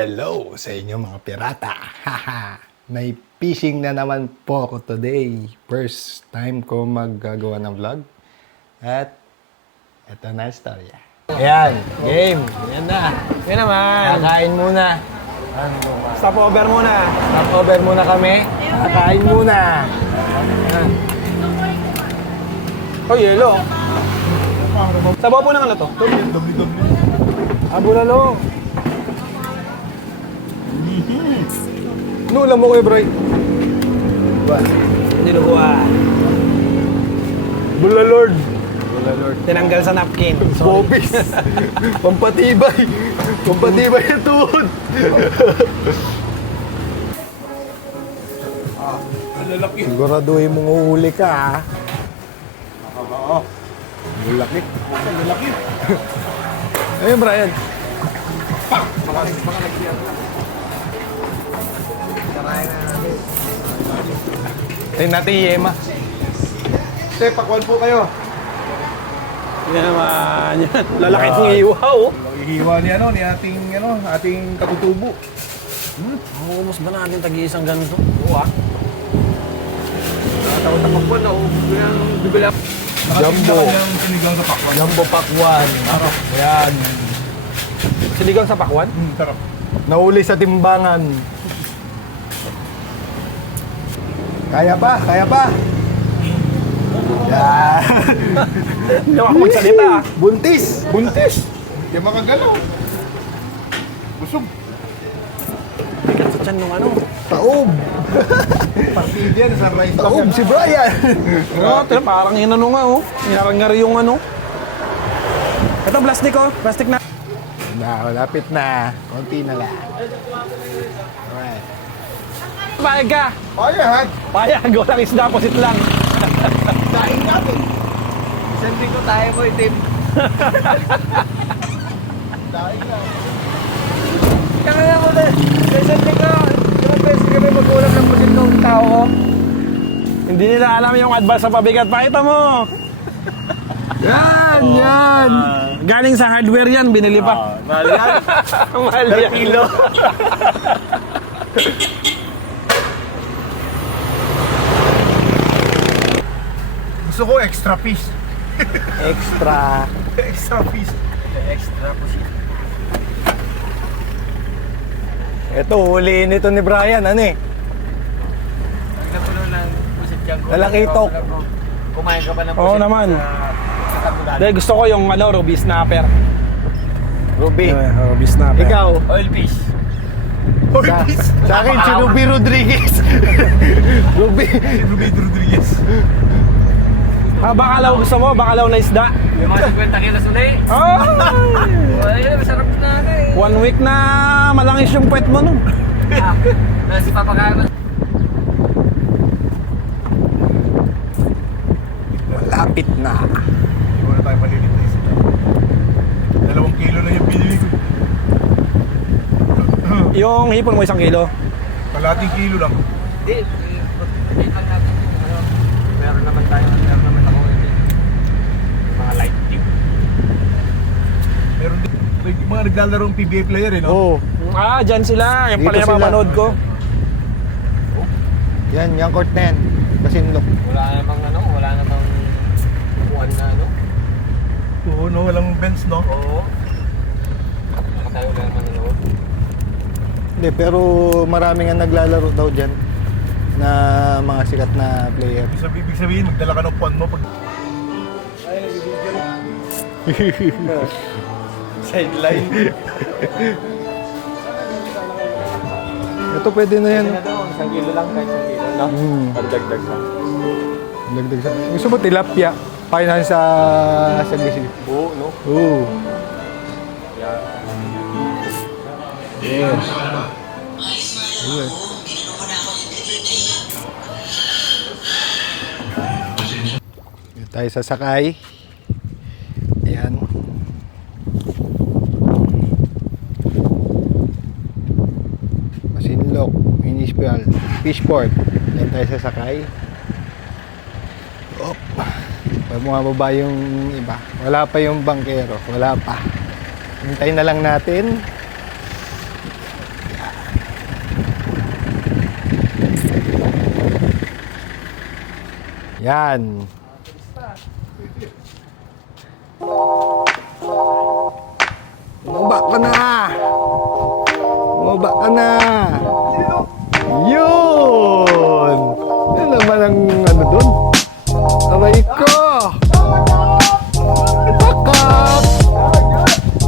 Hello sa inyo mga pirata. Haha. May fishing na naman po ako today. First time ko maggagawa ng vlog. At ito na ang storya. Ayan, game. Ayan na. Yan naman. Kakain muna. Stopover muna. Stopover muna kami. Kakain muna. Oh, yelo. Sabaw po ng ano to? Bulalo. Nula mo kayo, bro. Niluwa. Bulalord. Tinanggal sa napkin. Bobis. Pampatibay. Pampatibay yung tuhod. Siguraduhin mong uhuli ka, ha? Oo. Laki. Laki. Ayun, Brian. Tingnan natin yung Yema. Te, pakwan po kayo. Yan naman. Yan. Lalaki ng iwaw. Hihiwa ni ating katutubo. Mas ba natin tag-iisang ganito? Oo Takot-takot po na bibili ako. Jumbo. Sinigang sa pakwan. Jumbo Pakwan. Ayan. Sinigang sa pakwan? Sarap. Nahuli sa timbangan. Kaya pa, kaya pa. Yan. Hindi ako magsalita. Buntis. Buntis. Hindi makagalaw. Busog. Bigat sa tiyan nung ano. Taob. Partidian sa rice. Taob si Brian. Tira, parang inano nga oh. Inarang-ngari yung ano. Ito, plastic oh. Plastic na. Malapit na. Konti na lang. Alright. Payag ka. Ayan. Payag. Walang isda. Posit lang. Daing natin. Isang linggo tayo mo itim. Daing na. Kaya mo na. Isang linggo. Yung beses kami magkulang ng posit ng tao ko. Hindi nila alam yung advance sa pabigat. Pakita mo. Yan, yan. Galing sa hardware yan. Binili pa. Mahal yan. Mahal yan. Kilo. Gusto ko extra piece. Extra. Extra piece. Extra piece. Ito, huliin ito ni Brian. Ano eh? Nagnapuno ng pusit yan ko. Nalakitok. Kumain ka pa ng Oo naman. sa tabulan. Dahil gusto ko yung ano, Ruby Snapper. Ruby. Ruby Snapper. Ikaw. Oil fish. Sa akin, si Ruby Rodriguez. Ruby. Ruby Rodriguez. Bakalaw gusto mo? Bakalaw na isda? Yung mga 50 kilos ulit. Oh! Ay, masarap na eh. 1 week na malangis yung puwet mo nun. Nasi papakain mo. Malapit na. Hindi mo na tayo malilit na isda. 2 kilo na yung binili ko. Yung hipon mo 1 kilo. Kalating kilo lang. Hindi lang natin ano, meron naman ako mga light tip. Meron din may mga naglalaro ng PBA player eh, no? Oo. Dyan sila. Yung Dito pala yung sila. mapanood ko. Yan, yung court na yan. Kasinlok. Wala namang kukuhan na ano. Oo, no? Walang bench, no? Oo. Nakatayo lang naman nanood. Hindi, pero marami nga naglalaro daw dyan na mga sikat na player. Ibig sabihin, magdala ka ng phone mo pag... Sideline. Ito pwede na yan. Kasi na doon, 1 kilo lang kahit 1 kilo, no? Pagdagdag lang. Dagdag sa... Gusto mo tilapia? Painan sa gisi. Buo, no? Oo. Yeah. Yes. Yes. Dito tayo sasakay. Ayan. Masinlok, municipal, fishport. Diyan tayo sasakay. Op. Bumababa yung iba. Wala pa yung bangkero. Wala pa. Hintayin na lang natin. Yan. Bumaba ka na! Bumaba ka na! Yun! Yan naman ang ano dun. Aray ko! Pakak!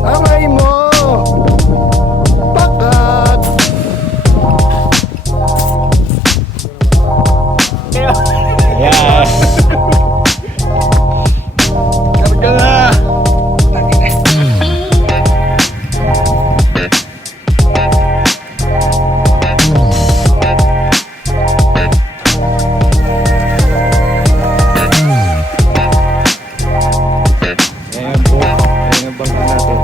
Aray mo! Pakak! Ayan! Karga na! Ayan po. Ayan ang bangka natin.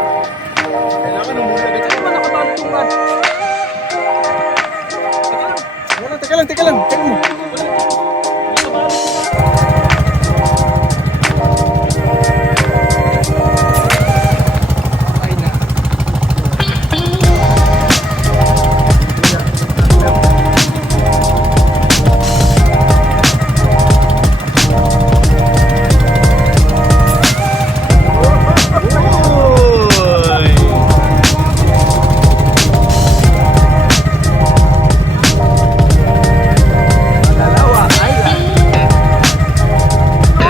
Kailangan ng muna. Ito naman nakabantungan. Teka lang. Teka mo. Okay na. Uy! Malalawa, island.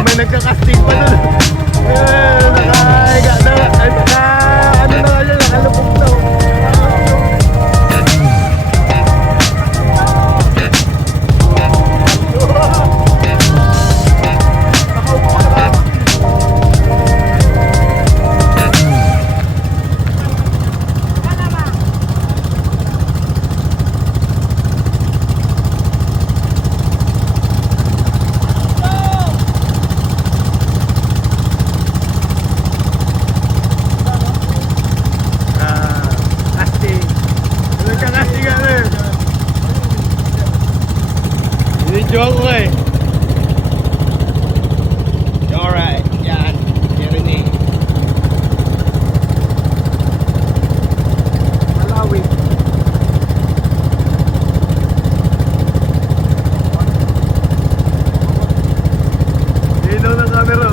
May nagka-casting pa dun. Naka-higa na. Ay, ano na nga yun, nakalubog na. Casting. Nagka-casting ka rin. Video ako eh. Alright, yan. Meron eh. Malawi. Dino ng camera.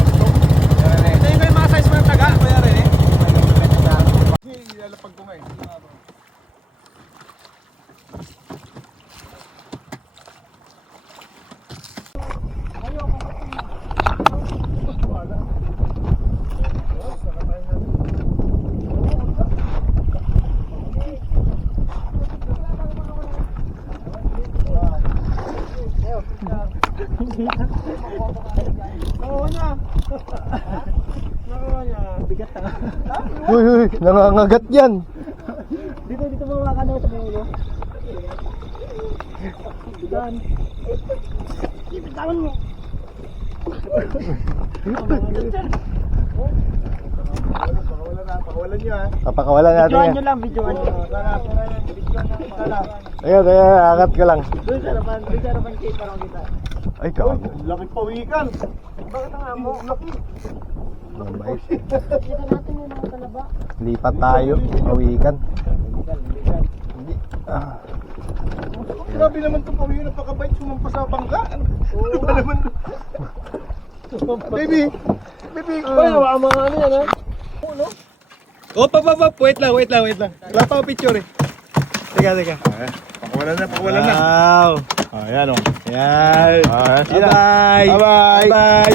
Ito yung mga size mo ng taga. Kuya rin eh. Ilalapag ko nga eh. Uy, nangangagat yan. Dito mga kano sa ulo. Dan. Ipitawan mo. Pakawalan nyo ha. Papakawalan natin Videoan yan. nyo lang, videoan nyo. Ayan, angat ka lang. Doon sa harapan kay parang kita. Ay, kago. Laki pawikan. Bakit ang amo? Mabait. Kita natin yung mga talaba. Lipat tayo. Pawikan. Ah. Grabe naman itong pawikan. Napakabait sumampa sa bangka. Ano ba naman? Baby. Baby. Ay, mga ano yan ha? Op. Wait lang. Wala pa ako picture eh. Teka. Pakawalan na. Wow. Ayan o. Ayan. Sige na. Bye-bye. Bye-bye. Bye-bye.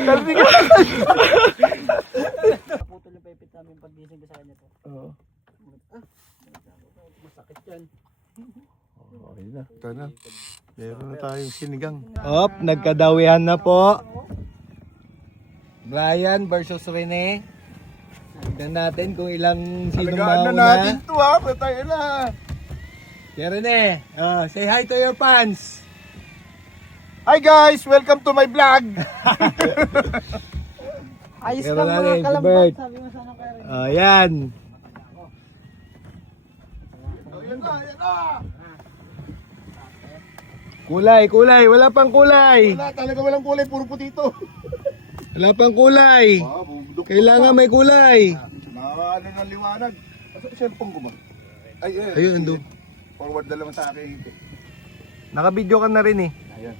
Kalbi ka. Putol yung pipit namin pag-gising ko sa kanya to. Masakit yan. Okay na. Ito na. Meron na tayong sinigang. Op, nagkadawihan na po. Brian versus Rene. Tignan natin kung ilang sino Alagaan na mauna. natin to ha. Patay na. Si Rene, say hi to your fans. Hi guys! Welcome to my vlog! Ayos Kaya lang natin, mga si kalambot. Bert. Sabi mo sana kaya rin. Ayan. Ayan na, ayan na! Kulay, kulay. Wala pang kulay. Wala, talaga walang kulay, puro puti ito. Wala pang kulay. Ah, bumudok Kailangan may kulay. Ano ng liwanag. Asa cellphone ko ba? Ay, Ayun, ando. Forward na lang sa akin. Naka-video ka na rin eh. Ayan.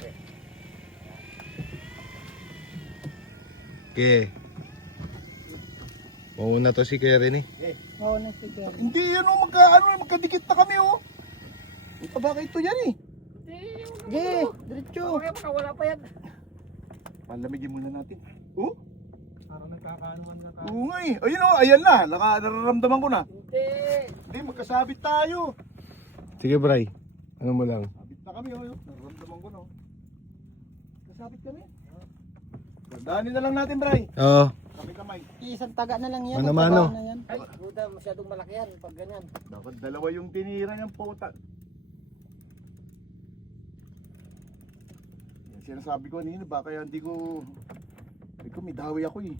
Okay. Mauna to si Karen eh. Oo, nag-figure. Hindi yan o, magkadikit na kami o. Ito ba ito yan eh? Ge, diretso. Okay, baka wala pa yan. Palamigin muna natin. Oh? Parang nagkakaanuhan na ka. Oo nga eh. Ayun o, ayan na. Nararamdaman ko na. Hindi. Hindi, magkasabit tayo. Sige, Bray. Ano mo lang? Sabit na kami o. Nararamdaman ko na o. Magkasabit kami. Dandanin na lang natin, Bray. Oo. Kamay-kamay. Isang taga na lang yan. Mano-mano. taga na yan. Ay, buta, masyadong malaki yan pag ganyan. Dapat dalawa yung tinira niyang puta. Yan sinasabi ko kanina, baka hindi ko may dawi ako eh.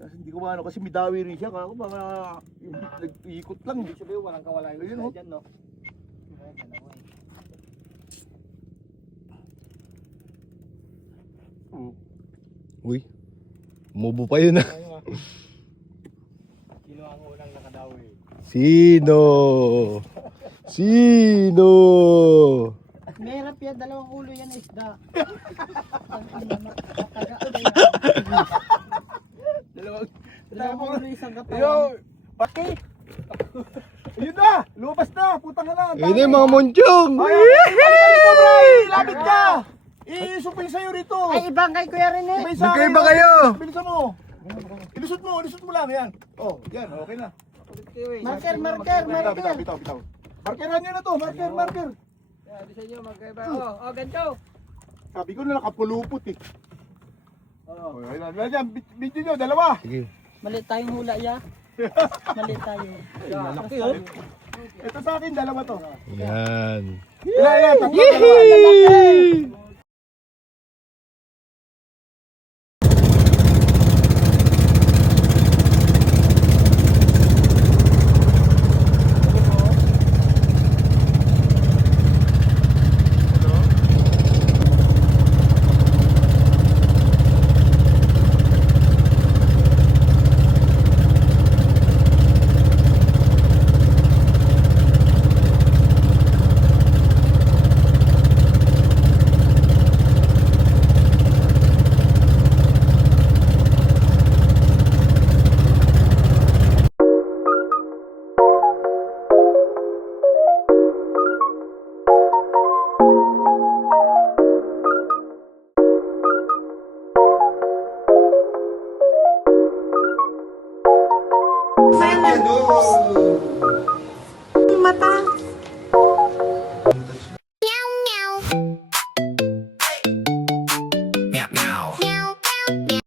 Kasi hindi ko maano, kasi may dawi rin siya. Kako baka nag-iikot lang. Ibig sabihin, walang kawala yung Ayun, isda oh. dyan, no? Ay, dalawa eh. Oo. Uy. Umubo pa yun ah. Sino ang unang nakadawi? Sino? Sino? Mahirap yan, dalawang ulo yan isda. Dalawang ulo isang Yo! katawan. Bakit? Ayun na! Lumabas na! Putang na! Ayun na yung mga monchong! Ay, mo, Bray! Lapit ka! Isupin sa'yo rito! Ay, ibang kay Kuya Rene. Sabay sa akin, Magkaiba kayo! Bilisan mo! Ilusot mo lang, yan. Oh, yan, okay na. Marker, marker, Bitaw, bitaw, marker. bitaw, bitaw. Markeran nyo na to, marker. Yan, di sa inyo, magkaiba. Oh, gancho. Sabi ko na nakapulupot eh. Oh. Oh, ayun, yan, video nyo, dalawa. Sige. Mali tayong hula ya. Mali tayo. Malaki yun. Ito sa akin, dalawa to. Yan. Ilan, tatlo, dalawa. Yehey! Saan yan,